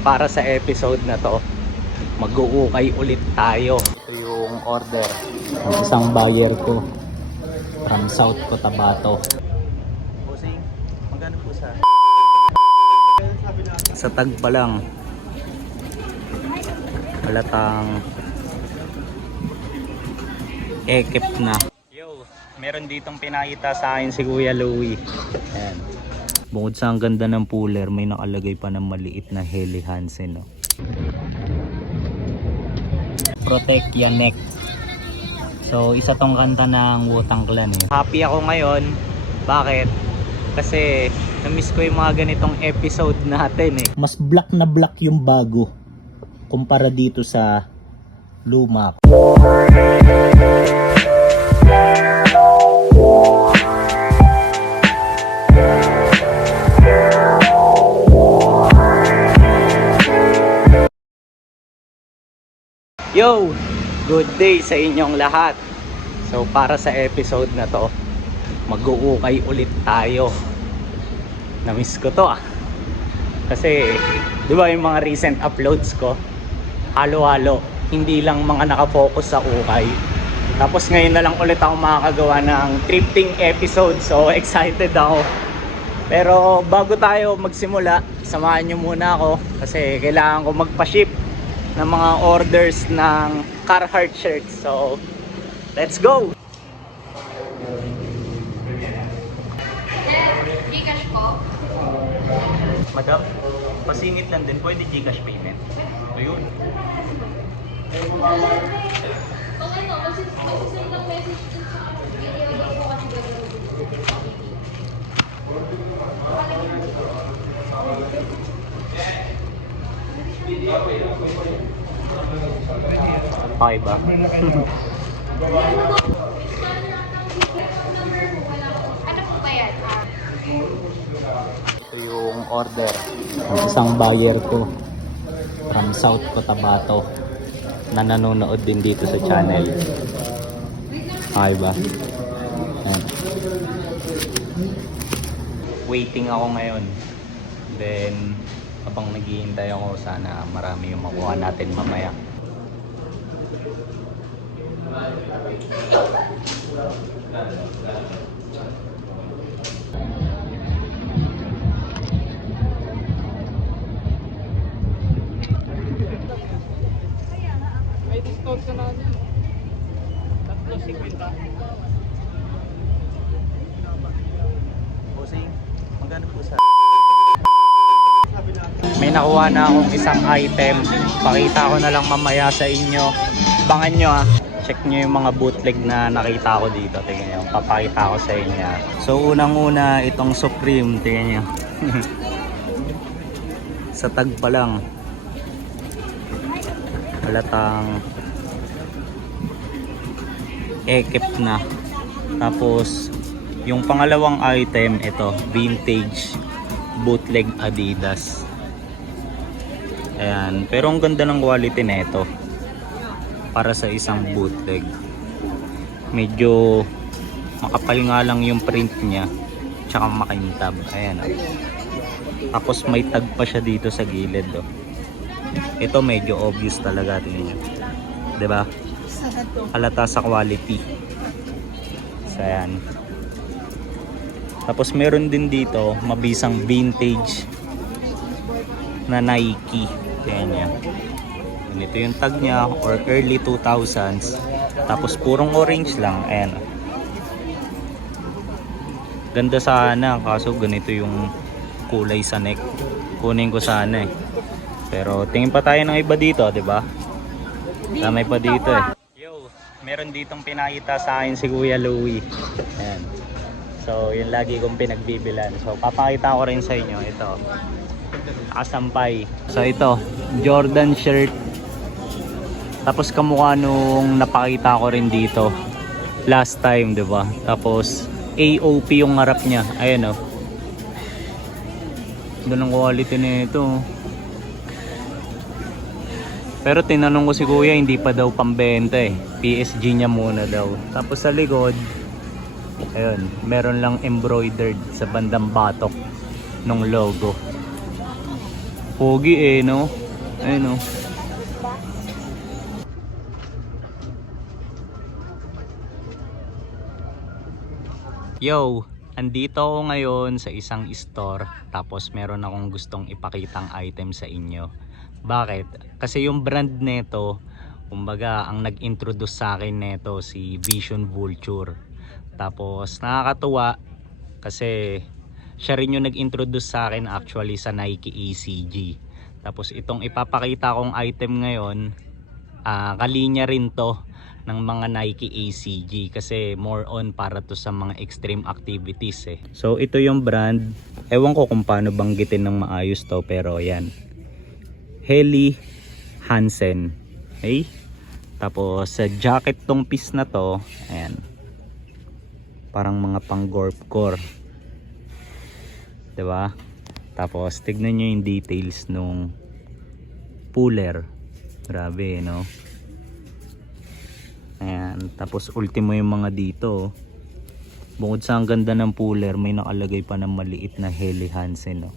Para sa episode na to, mag-uukay ulit tayo. Ito yung order ng isang buyer ko from South Cotabato. Bossing, magkano po sa tag pa lang halatang ekip na. Yo, meron ditong pinakita sa akin si Kuya Louie. Ayan. Bukod sa ang ganda ng puller, may nakalagay pa ng maliit na Helly Hansen, no? Protect your neck. So, isa tong kanta ng Wu-Tang Clan, eh. Happy ako ngayon. Bakit? Kasi na-miss ko yung mga ganitong episode natin, eh. Mas black na black yung bago kumpara dito sa luma. Yo! Good day sa inyong lahat. So para sa episode na to, mag-uukay ulit tayo. Na-miss ko to, Kasi, di ba yung mga recent uploads ko, halo-halo, hindi lang mga nakafocus sa ukay. Tapos ngayon na lang ulit ako makakagawa ng thrifting episode. So excited ako. Pero bago tayo magsimula, samahan nyo muna ako kasi kailangan ko magpa-ship ng mga orders ng Carhartt shirts. So let's go! Gcash po. Madam, pasingit lang din. Pwede Gcash payment. Ayun. Okay no, magsisend ng message dun sa video daw po kasi Okay ba? ano po ba yan? Ito yung order ng isang buyer ko from South Cotabato na nanonood din dito sa channel. Okay ba? Ayan. Waiting ako ngayon. Then habang naghihintay ako, sana marami yung makuha natin mamaya. May discount ka na din. 3.50. Bossing, magkano po May nakuha na akong isang item. Pakita ko na lang mamaya sa inyo. Abangan nyo, check nyo yung mga bootleg na nakita ko dito. Tingnan nyo, papakita ko sa inyo. So unang-una itong Supreme. Tingnan nyo. Sa tag pa lang halatang ekip na. Tapos yung pangalawang item, ito vintage bootleg Adidas. Ayan, pero ang ganda ng quality nito para sa isang bootleg. Medyo makapal nga lang yung print niya, tsaka makintab. Ayan, tapos may tag pa siya dito sa gilid, Ito medyo obvious talaga, tingnan niyo. 'Di ba? Halata sa quality. So ayan. Tapos meron din dito mabisang vintage na Nike. Tingnan niya. Ganito yung tag niya, or early 2000s. Tapos purong orange lang. Ayan. Ganda sana, kaso ganito yung kulay sa neck. Kunin ko sana eh. Pero tingin pa tayo ng iba dito, 'di ba? Damay pa dito eh. Yo, meron ditong pinakita sa akin si Kuya Louie. Ayan. So, yun lagi kong pinagbibilan. So, papakita ko rin sa inyo ito. Nakasampay. So, ito, Jordan shirt. Tapos kamukha nung napakita ko rin dito last time, 'di ba? Tapos AOP yung harap niya. Ayan, Doon ang quality nito. Pero tinanong ko si Kuya, hindi pa daw pambenta eh. PSG niya muna daw. Tapos sa likod, ayun, meron lang embroidered sa bandang batok nung logo. Pogi eh, no? Ayun, no? Yo, andito ako ngayon sa isang store, tapos meron akong gustong ipakitang item sa inyo. Bakit? Kasi yung brand neto, kumbaga ang nag-introduce sa akin neto si Vision Vulture. Tapos nakakatuwa kasi siya rin yung nag-introduce sa akin actually sa Nike ACG. Tapos itong ipapakita kong item ngayon, kalinya rin to ng mga Nike ACG kasi more on para to sa mga extreme activities eh. So ito yung brand, ewan ko kung paano banggitin ng maayos to, pero yan, Helly Hansen. Okay? Tapos sa jacket tong piece na to, ayan, parang mga pang gorpcore, diba? Tapos tignan nyo yung details nung puller, grabe no? Ayan, tapos ultimo yung mga dito. Bukod sa ang ganda ng puller, may nakalagay pa ng maliit na Helly Hansen, no?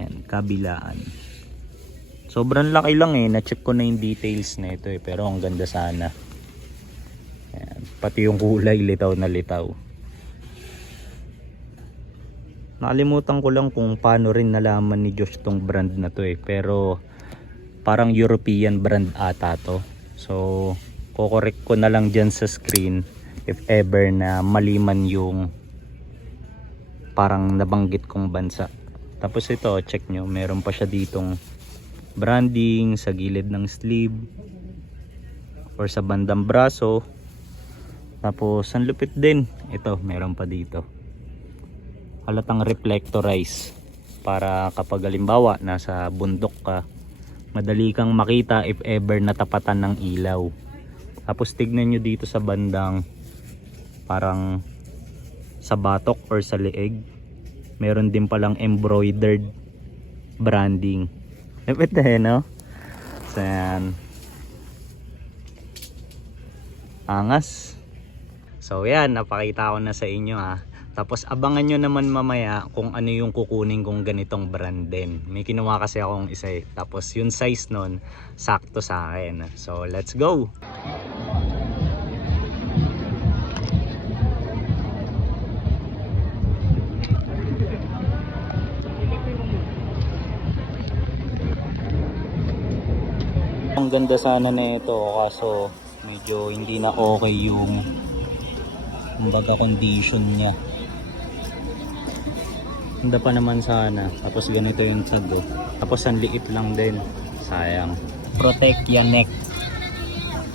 Ayan, kabilaan. Sobrang laki lang eh, na-check ko na yung details na ito eh, pero ang ganda sana. Ayan, pati yung kulay litaw na litaw. Nakalimutan ko lang kung paano rin nalaman ni Josh tong brand na to eh, pero parang European brand ata to. So, kokorek ko na lang dyan sa screen if ever na maliman yung parang nabanggit kong bansa. Tapos ito, check nyo, meron pa siya ditong branding sa gilid ng sleeve or sa bandang braso. Tapos, ang lupit din. Ito, meron pa dito. Halatang reflectorize para kapag halimbawa nasa bundok ka, madali kang makita if ever natapatan ng ilaw. Tapos tignan nyo dito sa bandang parang sa batok or sa leeg, meron din palang embroidered branding. Epit eh, no? So yan, angas. So yan, napakita ko na sa inyo ha. Tapos abangan nyo naman mamaya kung ano yung kukunin kong ganitong brand din. May kinuha kasi akong isa eh. Tapos yung size nun, sakto sa akin. So let's go! Ang ganda sana na ito, kaso medyo hindi na okay yung kumbaga condition niya. Ganda pa naman sana. Tapos ganito yung tag oh. Tapos ang liit lang din. Sayang. Protect your neck.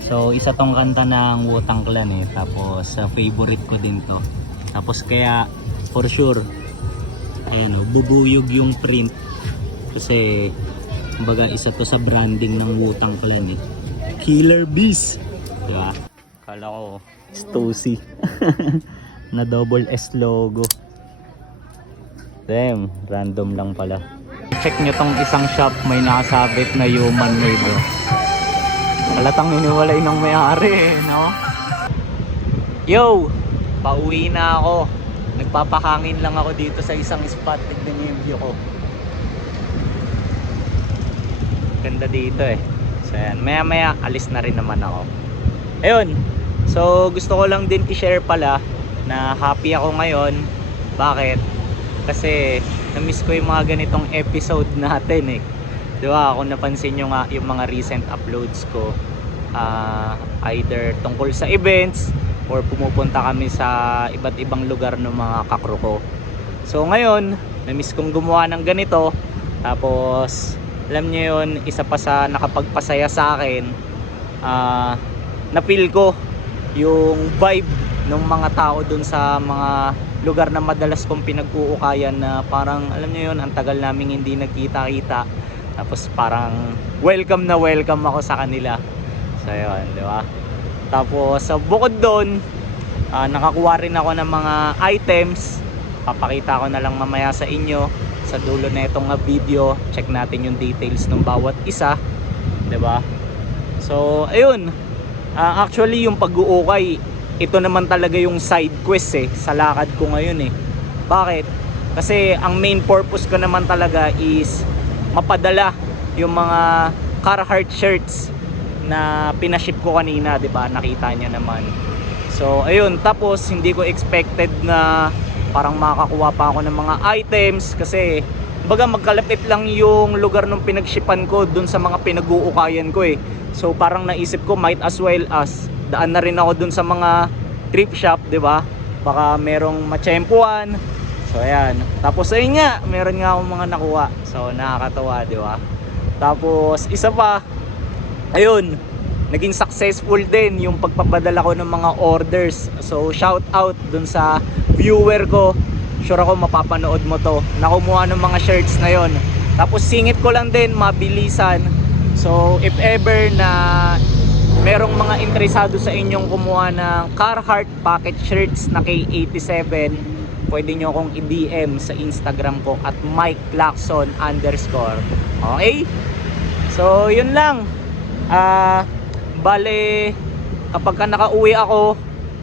So isa tong kanta ng Wu-Tang Clan eh. Tapos favorite ko din to. Tapos kaya for sure ayun oh, bubuyog yung print. Kasi kumbaga isa to sa branding ng Wu-Tang Clan eh. Killer Bees. Diba? Kala ko Stozy. Na double S logo. Damn, random lang pala. Check nyo tong isang shop, may nakasabit na human made oh. Halatang iniwalay ng may-ari no? Yo! Pauwi na ako. Nagpapahangin lang ako dito sa isang spot. Tignan nyo yung view ko. Ganda dito eh. So yan, maya maya alis na rin naman ako. Ayun, so gusto ko lang din i-share pala na happy ako ngayon. Bakit? Kasi na-miss ko yung mga ganitong episode natin eh. Diba, kung napansin nyo nga yung mga recent uploads ko, either tungkol sa events or pumupunta kami sa iba't ibang lugar ng mga kakro ko. So ngayon, na-miss kong gumawa ng ganito. Tapos alam nyo yun, isa pa sa nakapagpasaya sa akin, na-feel ko yung vibe ng mga tao dun sa mga lugar na madalas kong pinag-uukayan, na parang alam nyo yun, ang tagal naming hindi nagkita-kita, tapos parang welcome na welcome ako sa kanila. So yun, di ba? Tapos bukod doon, nakakuha rin ako ng mga items. Papakita ko na lang mamaya sa inyo sa dulo na itong video. Check natin yung details ng bawat isa, di ba? So ayun, actually yung pag-uukay, ito naman talaga yung side quest eh, sa lakad ko ngayon eh. Bakit? Kasi ang main purpose ko naman talaga is mapadala yung mga Carhartt shirts na pinaship ko kanina, 'di ba? Nakita niyo naman. So ayun, tapos hindi ko expected na parang makakuha pa ako ng mga items kasi baga magkalapit lang yung lugar nung pinagshipan ko dun sa mga pinag-uukayan ko eh. So parang naisip ko might as well as daan na rin ako dun sa mga thrift shop, 'di ba? Baka merong matsyempuan. So ayan. Tapos ayun nga, meron nga akong mga nakuha. So nakakatawa, 'di ba? Tapos isa pa, ayun, naging successful din yung pagpapadala ko ng mga orders. So shout out dun sa viewer ko, sure ako mapapanood mo to, na kumuha ng mga shirts na yon. Tapos singit ko lang din, mabilisan. So if ever na merong mga interesado sa inyong kumuha ng Carhartt pocket shirts na K87, pwede nyo akong i-DM sa Instagram ko at @MikeLacson_. Okay? So yun lang. Bale, kapag ka nakauwi ako,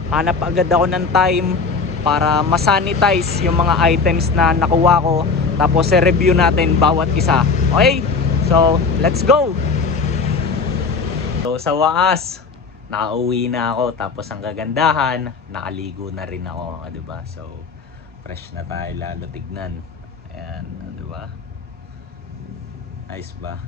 hanap agad ako ng time para masanitize yung mga items na nakuha ko. Tapos review natin bawat isa. Okay? So, let's go! So, sa wakas, nakauwi na ako. Tapos ang kagandahan, nakaligo na rin ako. Diba? So, fresh na tayo lalo tignan. Ayan, diba? Nice ba?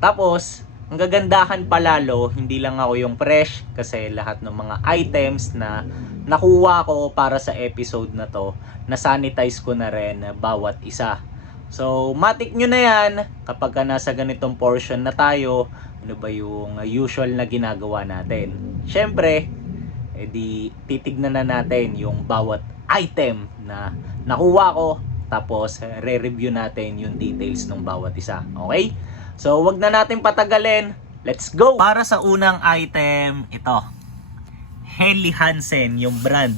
Tapos, ang gagandahan palalo, hindi lang ako yung fresh kasi lahat ng mga items na nakuha ko para sa episode na to, na-sanitize ko na rin bawat isa. So, matik nyo na yan kapag ka nasa ganitong portion na tayo, ano ba yung usual na ginagawa natin. Syempre, edi titignan na natin yung bawat item na nakuha ko, tapos re-review natin yung details ng bawat isa. Okay? So, wag na natin patagalin. Let's go! Para sa unang item, ito. Helly Hansen, yung brand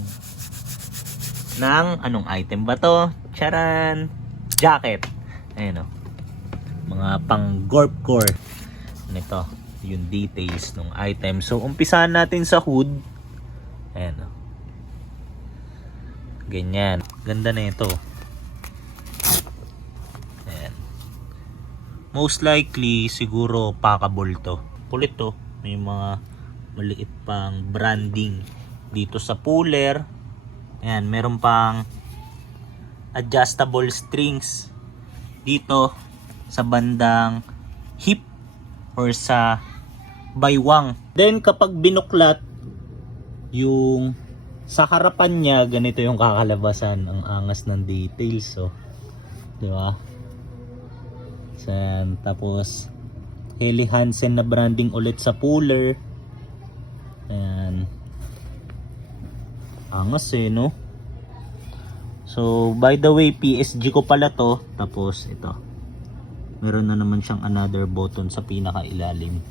ng anong item ba to? Charan! Jacket. Ayan o. Mga pang gorpcore. Ito, yung details ng item. So, umpisahan natin sa hood. Ayan o. Ganyan. Ganda na ito. Most likely, siguro packable to. Kulit to. May mga maliit pang branding dito sa puller. Ayan, meron pang adjustable strings dito sa bandang hip or sa baywang. Then, kapag binuklat, yung sa harapan niya, ganito yung kakalabasan. Ang angas ng details. So, di ba? Tapos Helly Hansen na branding ulit sa puller. Ayan. Angas eh, no? So, by the way, PSG ko pala to. Tapos, ito. Meron na naman siyang another button sa pinakailalim.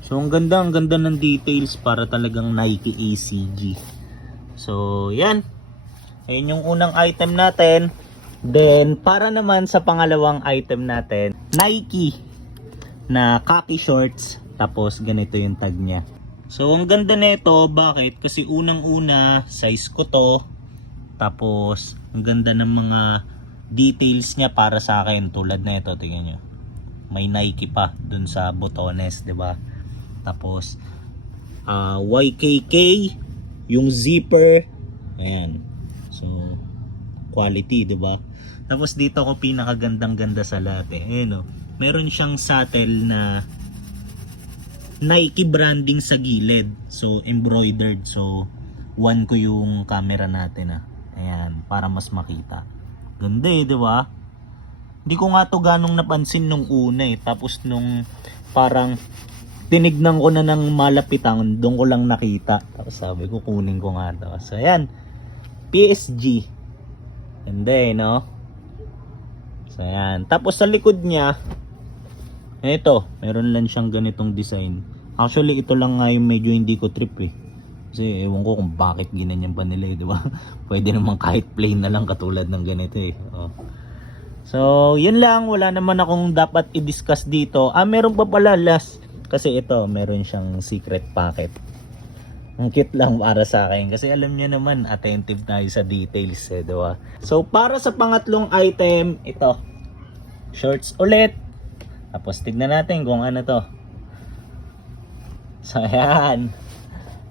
So, ang ganda ng details para talagang Nike ACG. So, yan. Ayun yung unang item natin. Then, para naman sa pangalawang item natin, Nike na khaki shorts. Tapos, ganito yung tag niya. So, ang ganda nito, bakit? Kasi unang-una, size ko to. Tapos, ang ganda ng mga details niya para sa akin. Tulad na ito, tingnan nyo. May Nike pa dun sa botones, 'di ba? Tapos, YKK, yung zipper. Ayan. So, quality, 'di ba? Tapos dito ko pinakagandang-ganda sa lahat eh. Ayun, meron siyang saddle na Nike branding sa gilid. So, embroidered. So, one ko yung camera natin Ayan, para mas makita. Ganda eh, di ba? Hindi ko nga to ganong napansin nung una eh. Tapos nung parang tinignan ko na ng malapitan, doon ko lang nakita. Tapos sabi ko, kunin ko nga to. So, ayan. PSG. Ganda eh, no? So, ayan. Tapos sa likod niya, ito, meron lang siyang ganitong design. Actually, ito lang nga yung medyo hindi ko trip eh. Kasi ewan ko kung bakit ginanyan pa nila eh, di ba? Pwede naman kahit plain na lang katulad ng ganito eh. Oh. So, yun lang. Wala naman akong dapat i-discuss dito. Meron pa pala last. Kasi ito, meron siyang secret packet. Ang cute lang para sa akin. Kasi alam niyo naman, attentive tayo sa details eh, diba? So, para sa pangatlong item, ito. Shorts ulit. Tapos, tignan natin kung ano to. So, ayan.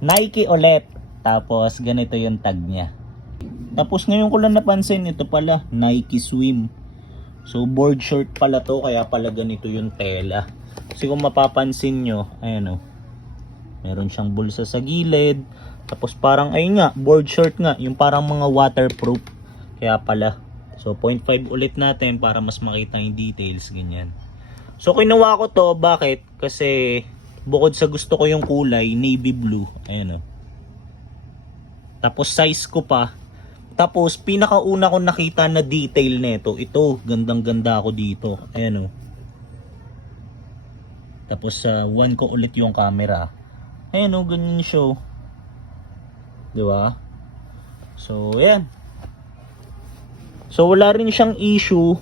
Nike ulit. Tapos, ganito yung tag niya. Tapos, ngayon ko lang napansin, ito pala, Nike Swim. So, board short pala to, kaya pala ganito yung tela. Kasi kung mapapansin nyo, ayan o. Meron siyang bulsa sa gilid. Tapos parang, ayun nga, board short nga. Yung parang mga waterproof. Kaya pala. So, 0.5 ulit natin para mas makita yung details. Ganyan. So, kinuha ko to. Bakit? Kasi, bukod sa gusto ko yung kulay, navy blue. Ayan o. Tapos, size ko pa. Tapos, pinakauna ko nakita na detail nito. Ito, gandang-ganda ako dito. Ayan o. Tapos, one ko ulit yung camera. Ayan o, ganyan siya. Diba? So, ayan. So, wala rin siyang issue.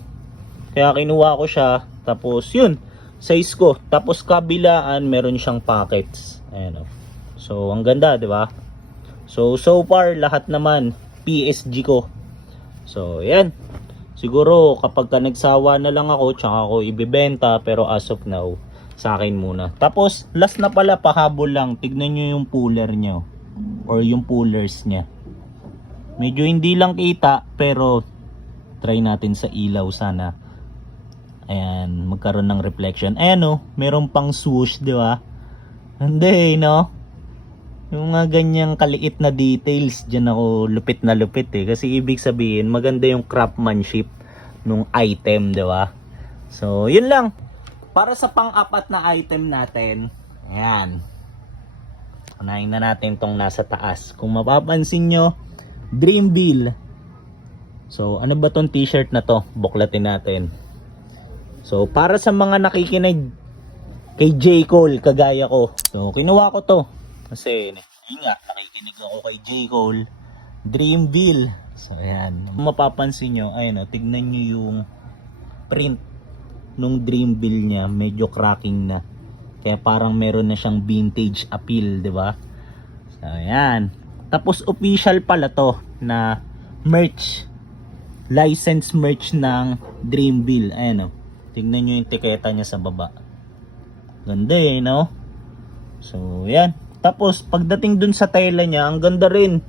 Kaya kinuha ko siya. Tapos, yun. Size ko. Tapos, kabilaan, meron siyang pockets. Ayan o. So, ang ganda, diba? So far, lahat naman, PSG ko. So, ayan. Siguro, kapag ka nagsawa na lang ako, tsaka ako ibibenta. Pero as of now, sa akin muna. Tapos, last na pala, pahabol lang. Tignan nyo yung puller nyo. Or yung pullers nya. Medyo hindi lang kita, pero try natin sa ilaw sana. Ayan, magkaroon ng reflection. Ayan o, meron pang swoosh, di ba? Hindi, no? Yung mga ganyang kaliit na details, dyan ako lupit na lupit eh. Kasi ibig sabihin, maganda yung craftsmanship nung item, di ba? So, yun lang. Para sa pang-apat na item natin, ayan. Unahin na natin tong nasa taas. Kung mapapansin nyo, Dreamville. So, ano ba tong t-shirt na to? Buklatin natin. So, para sa mga nakikinig kay J. Cole, kagaya ko. So, kinuha ko to. Kasi, yun nga, nakikinig ako kay J. Cole. Dreamville. So, ayan. Kung mapapansin nyo, ayun o, tignan nyo yung print nung Dreamville niya, medyo cracking na. Kaya parang meron na siyang vintage appeal, di ba? So, ayan. Tapos official pala to na merch. License merch ng Dreamville. Ayan o. Tingnan nyo yung tiketa niya sa baba. Ganda eh, no? So, ayan. Tapos, pagdating dun sa tela niya, ang ganda rin.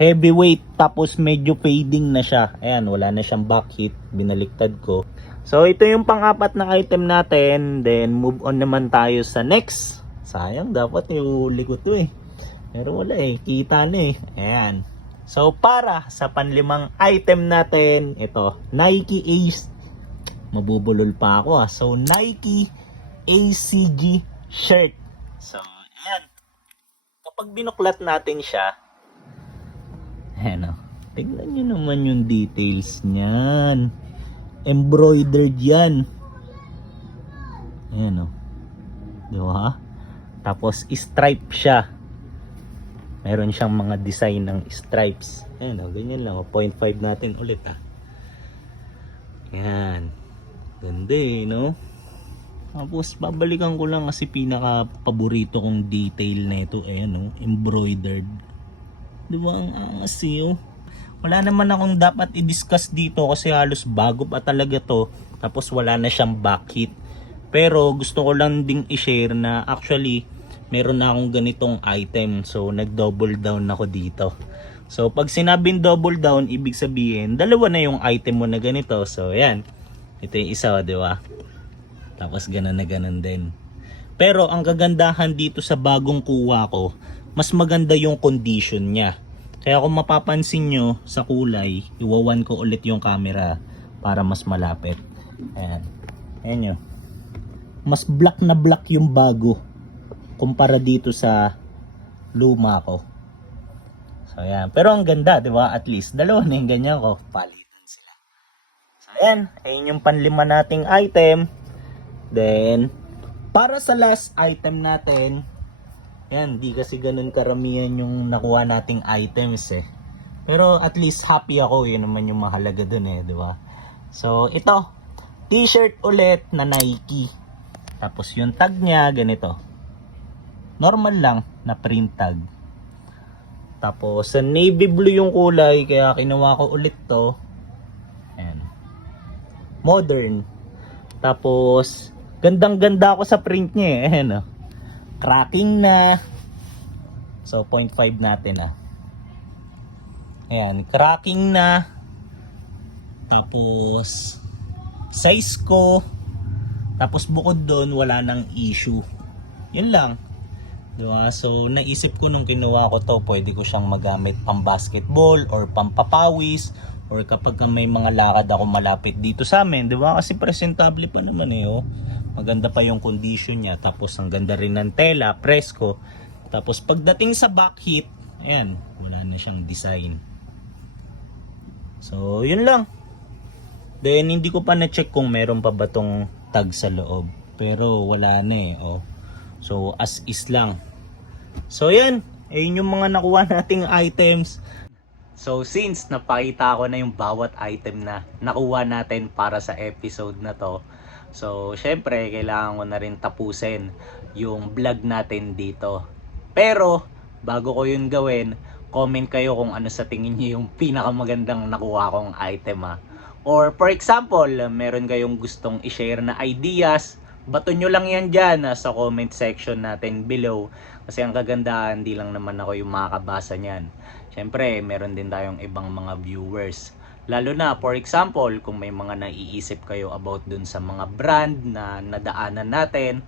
Heavyweight. Tapos, medyo fading na siya. Ayan, wala na siyang back hit. Binaliktad ko. So, ito yung pang-apat na item natin. Then, move on naman tayo sa next. Sayang, dapat ihuli ko to eh. Pero wala eh. Kita na eh. Ayan. So, para sa panlimang item natin, ito. Nike Ace. Mabubulol pa ako ah. So, Nike ACG shirt. So, ayan. Kapag binuklat natin siya, ayan o. Tingnan nyo naman yung details niyan. Embroidered yan. Ayan o. Diba? Tapos stripe siya. Meron siyang mga design ng stripes. Ayan o. Ganyan lang o. 0.5 natin ulit ah. Ayan. Ganda eh, no? Tapos babalikan ko lang kasi pinaka paborito kong detail na ito. Ayan o. Embroidered. Diba ang angas eh o. Wala naman akong dapat i-discuss dito kasi halos bago pa talaga to. Tapos wala na siyang back hit. Pero gusto ko lang ding i-share na actually meron na akong ganitong item. So nag-double down ako dito. So pag sinabing double down, ibig sabihin dalawa na yung item mo na ganito. So ayan. Ito yung isa, di ba? Tapos ganun na ganun din. Pero ang kagandahan dito sa bagong kuha ko, mas maganda yung condition niya. Kaya kung mapapansin nyo sa kulay, iwawan ko ulit yung camera para mas malapit. Ayan. Ayan nyo. Mas black na black yung bago kumpara dito sa luma ko. So ayan. Pero ang ganda, di ba? At least dalawa na yung ganyan ko. Palitan sila. So ayan. Ayan yung panlima nating item. Then, para sa last item natin, yan, di kasi ganun karamihan yung nakuha nating items eh. Pero at least happy ako, yun naman yung mahalaga dun eh, di ba? So, ito, t-shirt ulit na Nike. Tapos yung tag niya, ganito. Normal lang na print tag. Tapos sa navy blue yung kulay, kaya kinuha ko ulit to. Ayan. Modern. Tapos gandang-ganda ako sa print niya eh. Ayan, oh. Cracking na. So 0.5 natin ah. Ayan, cracking na. Tapos size ko. Tapos bukod doon wala nang issue. Yun lang. Diba? So naisip ko nung kinuha ko to, pwede ko siyang magamit pang basketball or pampapawis or kapag may mga lakad ako malapit dito sa amin, diba? Kasi presentable pa naman eh, oh. Maganda pa yung condition niya. Tapos ang ganda rin ng tela, presko. Tapos pagdating sa back heat, ayan, wala na siyang design. So yun lang. Then hindi ko pa na-check kung meron pa ba tong tag sa loob. Pero wala na eh, oh. So as is lang. So yan, ayun yung mga nakuha nating items. So since napakita ko na yung bawat item na nakuha natin para sa episode na to, so syempre kailangan ko na rin tapusin yung vlog natin dito. Pero bago ko yun gawin, comment kayo kung ano sa tingin niyo yung pinakamagandang nakuha kong item ha. Or for example, meron kayong gustong i-share na ideas, bato nyo lang yan dyan sa comment section natin below. Kasi ang kagandahan, hindi lang naman ako yung makakabasa nyan. Siyempre, meron din tayong ibang mga viewers. Lalo na, for example, kung may mga naiisip kayo about dun sa mga brand na nadaanan natin.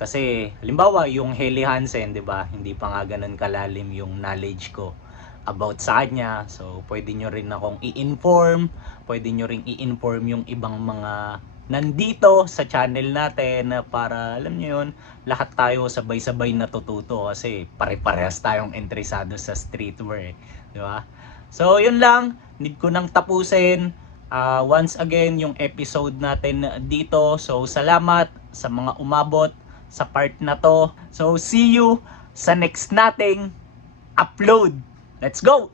Kasi, halimbawa, yung Helly Hansen, di ba? Hindi pa nga ganun kalalim yung knowledge ko about sa kanya. So, pwede nyo rin akong i-inform. Pwede nyo rin i-inform yung ibang mga nandito sa channel natin para alam nyo yun, lahat tayo sabay-sabay natututo kasi pare-parehas tayong interesado sa streetwear, di ba? So yun lang, need ko nang tapusin. Once again yung episode natin dito. So salamat sa mga umabot sa part na to. So see you sa next nating upload. Let's go!